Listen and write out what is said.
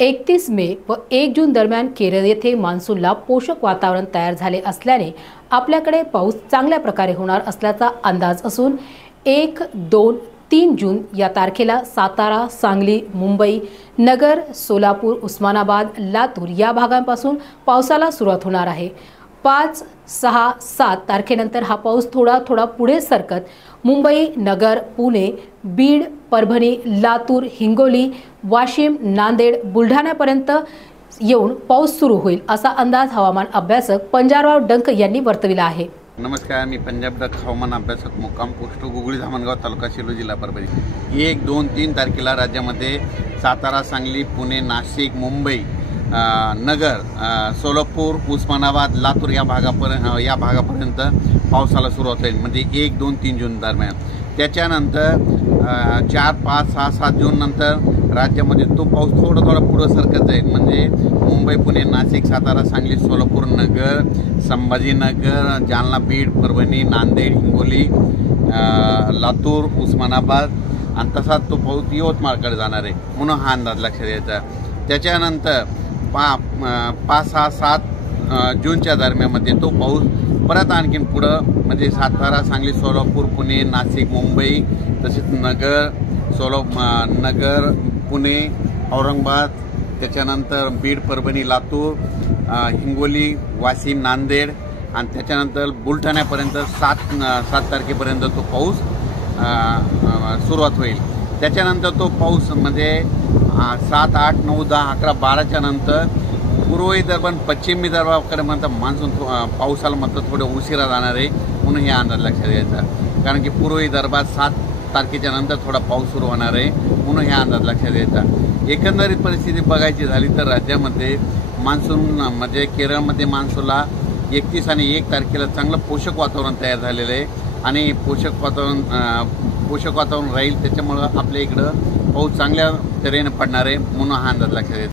एकतीस मे व एक जून दरम्यान केरळ येथे मान्सूनला पोषक वातावरण तयार झाले असल्याने आपल्याकडे पाऊस चांगल्या प्रकारे होणार असल्याचा अंदाज असून एक दोन तीन जून या तारखेला सातारा सांगली मुंबई नगर सोलापूर उस्मानाबाद लातूर या भागांपासून पावसाला सुरुवात होणार आहे. पाच सहा सात तारखेनंतर हा पाऊस थोडा थोडा पुढे सरकत मुंबई नगर पुणे बीड परभणी लातूर हिंगोली वाशिम नांदेड बुलढाण्यापर्यंत येऊन पाऊस सुरू होईल असा अंदाज हवामान अभ्यासक पंजाबराव डंक यांनी वर्तविला आहे. नमस्कार मी पंजाब डक हवामान अभ्यासक मुक्काम पोस्ट गुगळी धामणगाव तालुका सेलू जिल्हा परभणी. एक दोन तीन तारखेला राज्यामध्ये सातारा सांगली पुणे नाशिक मुंबई नगर सोलापूर उस्मानाबाद लातूर या भागापर्यंत या भागापर्यंत पावसाला सुरुवात होईल. म्हणजे एक दोन तीन जून दरम्यान. त्याच्यानंतर चार पाच सहा सात जून नंतर राज्यामध्ये तो पाऊस थोडा थोडा पुढं सरकत जाईल. म्हणजे मुंबई पुणे नाशिक सातारा सांगली सोलापूर नगर संभाजीनगर जालना बीड परभणी नांदेड हिंगोली लातूर उस्मानाबाद आणि तसाच तो पाऊस यवतमाळकडे जाणार आहे. म्हणून हा अंदाज लक्षात द्यायचा त्याच्यानंतर पा पाच सहा सात जूनच्या दरम्यानमध्ये तो पाऊस परत आणखीन पुढं म्हणजे सातारा सांगली सोलापूर पुणे नाशिक मुंबई तसेच नगर सोला नगर पुणे औरंगाबाद त्याच्यानंतर बीड परभणी लातूर हिंगोली वाशिम नांदेड आणि त्याच्यानंतर बुलढाण्यापर्यंत सात सात तारखेपर्यंत तो पाऊस सुरुवात होईल. त्याच्यानंतर तो पाऊस म्हणजे सात आठ नऊ दहा अकरा बाराच्या नंतर पूर्व विदर्भ पश्चिम विदर्भाकडे म्हणतात मान्सून पावसाला मात्र थोडं उशिरा जाणार आहे म्हणून हे अंदाज लक्षात घ्यायचा. कारण की पूर्व विदर्भात सात तारखेच्या नंतर थोडा पाऊस सुरू होणार आहे म्हणून हे अंदाज लक्षात घ्यायचा. एकंदरीत परिस्थिती बघायची झाली तर राज्यामध्ये मान्सून म्हणजे केरळमध्ये मान्सूनला एकतीस आणि एक तारखेला चांगलं पोषक वातावरण तयार झालेलं आहे. आणि पोषक वातावरण पोषक वातावरण राहील त्याच्यामुळं आपल्या इकडं पाऊस चांगल्या तऱ्हेने पडणार आहे म्हणून हा अंदाज लक्षात येतो